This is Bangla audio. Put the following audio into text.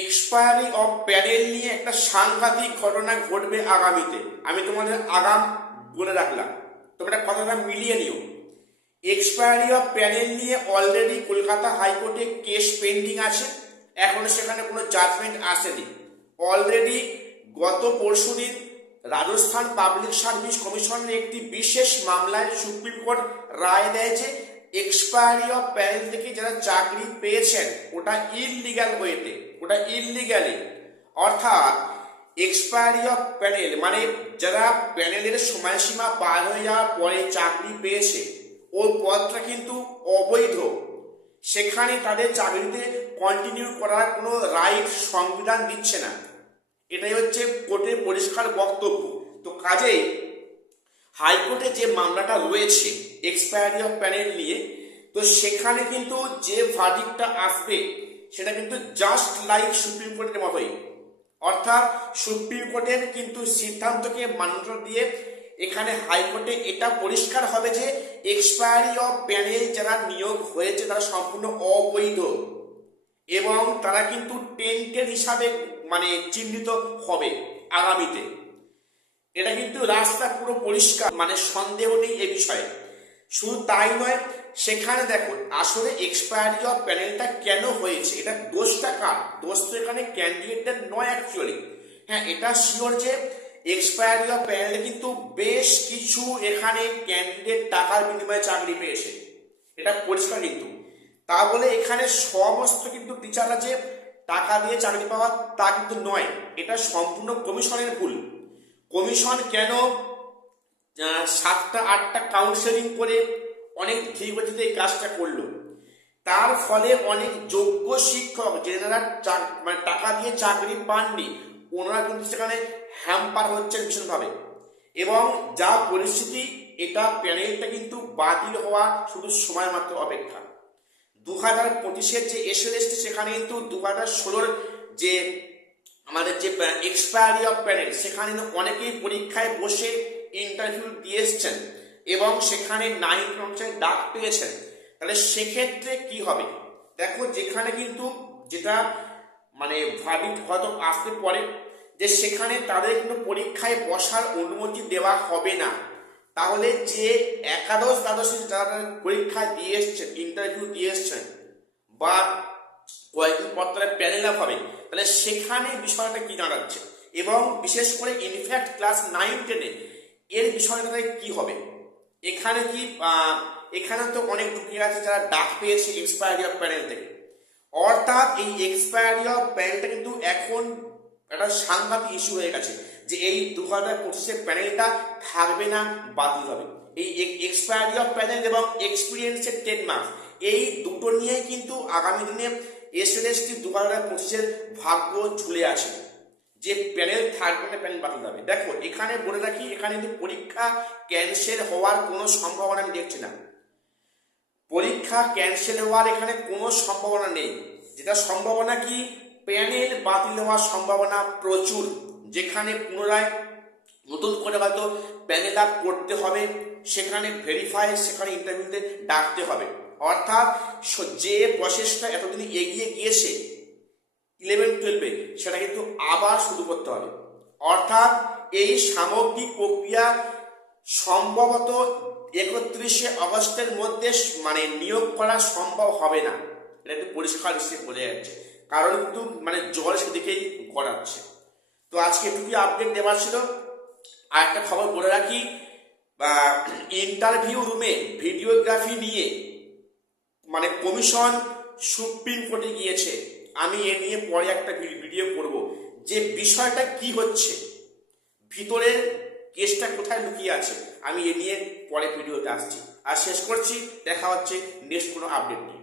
এক্সপায়ারি অফ প্যানেল নিয়ে একটা সাংঘাতিক ঘটনা ঘটবে আগামীতে। আমি তোমাদের আগাম বলে রাখলাম, তোমরা কথাটা মিলিয়ে নিও। এক্সপায়ারি অফ প্যানেল নিয়ে অলরেডি কলকাতা হাইকোর্টে কেস পেন্ডিং আছে, এখনো সেখানে কোনো জাজমেন্ট আসেনি। অলরেডি গত পরশুদিন রাজস্থান পাবলিক সার্ভিস কমিশনের একটি বিশেষ মামলায় সুপ্রিম কোর্ট রায় দেয় যে এক্সপায়ারি অফ প্যানেল থেকে যারা চাকরি পেয়েছেন ওটা ইললিগ্যাল ওয়েতে, ওটা ইললিগ্যালি। অর্থাৎ এক্সপায়ারি অফ প্যানেল মানে যারা প্যানেলের সময়সীমা পার হয়ে যাওয়ার পরে চাকরি পেয়েছে ওই পদটা কিন্তু অবৈধ, সেখানে তাদের চাকরিতে কন্টিনিউ করার কোনো রাইট সংবিধান দিচ্ছে না। এটাই হচ্ছে কোর্টের পরিষ্কার বক্তব্য। তো কাজেই হাইকোর্টে যে মামলাটা রয়েছে এক্সপায়ারি অফ প্যানেল নিয়ে, তো সেখানে কিন্তু যে ভার্ডিক্টটা আসবে সেটা কিন্তু জাস্ট লাইক সুপ্রিম কোর্টের মতোই। অর্থাৎ সুপ্রিম কোর্টের কিন্তু সিদ্ধান্তকে মান্যতা দিয়ে এখানে হাইকোর্টে এটা পরিষ্কার হবে যে এক্সপায়ারি অফ প্যানেল যারা নিয়োগ হয়েছে তারা সম্পূর্ণ অবৈধ এবং তারা কিন্তু টেন্টেড হিসাবে মানে চিহ্নিত হবে আগামীতে। এটা কিন্তু রাস্তা পুরো পরিষ্কার, মানে সন্দেহ নেই এ বিষয়ে। শুধু তাই নয়, সেখানে দেখো আসলে এক্সপায়ারি অফ প্যানেলটা কেন হয়েছে, এটা দোষটা কার? দোষ তো এখানে ক্যান্ডিডেটদের নয় অ্যাকচুয়ালি। হ্যাঁ, এটা শিওর যে এক্সপায়ারি অফ প্যানেলে কিন্তু বেশ কিছু এখানে ক্যান্ডিডেট টাকার বিনিময়ে চাকরি পেয়েছে, এটা পরিষ্কার। কিন্তু তা বলে এখানে সমস্ত কিন্তু টিচাররা যে টাকা দিয়ে চাকরি পাওয়া তা কিন্তু নয়, এটা সম্পূর্ণ কমিশনের ভুল। কমিশন কেন 7টা 8টা কাউন্সেলিং করে অনেক ধীরগতিতে এই কাজটা করলো? তার ফলে অনেক যোগ্য শিক্ষক যারা মানে টাকা দিয়ে চাকরি পাননি ওনারা কিন্তু সেখানে হ্যাম্পার হচ্ছেন ভীষণভাবে। এবং যা পরিস্থিতি, এটা প্যানেলটা কিন্তু বাতিল হওয়া শুধু সময় মাত্র অপেক্ষা। 2025-এর যে এসএলএসটি সেখানে কিন্তু 2016-র যে আমাদের যে এক্সপায়ারি অফ প্যানেল সেখানে অনেকেই পরীক্ষায় বসে ইন্টারভিউ দিয়ে এসছেন এবং সেখানে 9 ডাক পেয়েছেন। তাহলে সেক্ষেত্রে কি হবে? দেখো, যেখানে কিন্তু যেটা মানে ভার্ডিক্ট হয়তো আসতে পারে যে সেখানে তাদের কিন্তু পরীক্ষায় বসার অনুমতি দেওয়া হবে না। তাহলে যে একাদশ দ্বাদশে যারা পরীক্ষা দিয়ে এসছেন, ইন্টারভিউ দিয়ে এসছেন বা কয়েকদিন পর তারা প্যানেল আপ হবে, তাহলে সেখানে বিষয়টা কি দাঁড়াচ্ছে? এবং বিশেষ করে ইনফ্যাক্ট ক্লাস 9-10-এ এর বিষয়টা কি হবে? এখানে কি এখানে তো অনেক ঢুকিয়ে আছে যারা ডাক পেয়েছে এক্সপায়ারি অফ প্যানেল থেকে। অর্থাৎ এই এক্সপায়ারি অফ প্যানেলটা কিন্তু এখন একটা সাংঘাতিক ইস্যু হয়ে গেছে যে এই 2025-এর প্যানেলটা থাকবে না, বাতিল হবে। এই এক্সপায়ারি অফ প্যানেল এবং এক্সপিরিয়েন্সের 10 মার্কস এই দুটো নিয়েই কিন্তু আগামী দিনে এসএলএসটি 2025-এর ভাগ্য ঝুলে আছে যে প্যানেল থাকবে না, প্যানেল বাতিল হবে। দেখো, এখানে বলে রাখি, এখানে কিন্তু পরীক্ষা ক্যান্সেল হওয়ার কোনো সম্ভাবনা আমি দেখছি না। পরীক্ষা ক্যান্সেল হওয়ার এখানে কোনো সম্ভাবনা নেই। যেটা সম্ভাবনা কি, প্যানেল বাতিল হওয়ার সম্ভাবনা প্রচুর, যেখানে পুনরায় নতুন করে হয়তো প্যানেল আপ করতে হবে, সেখানে ভেরিফাই, সেখানে ইন্টারভিউতে ডাকতে হবে। অর্থাৎ যে প্রসেসটা এতদিন এগিয়ে গিয়েছে 11-12-এ সেটা কিন্তু আবার শুরু করতে হবে। অর্থাৎ এই সামগ্রিক প্রক্রিয়া সম্ভবত 31শে অগস্টের মধ্যে মানে নিয়োগ করা সম্ভব হবে না, এটা একটু পরিষ্কার হিসেবে বোঝা যাচ্ছে। কারণ কিন্তু মানে জল সেদিকেই গড়াচ্ছে। তো আজকে এটুকুই আপডেট দেওয়ার ছিল। আর একটা খবর বলে রাখি, ইন্টারভিউ রুমে ভিডিওগ্রাফি নিয়ে মানে কমিশন সুপ্রিম কোর্টে গিয়েছে। আমি এ নিয়ে পরে একটা ভিডিও করব যে বিষয়টা কি হচ্ছে, ভিতরের কেসটা কোথায় লুকিয়ে আছে। আমি এ নিয়ে পরে ভিডিওতে আসছি। আর শেষ করছি, দেখা হচ্ছে নেক্সট কোনো আপডেট নিয়ে।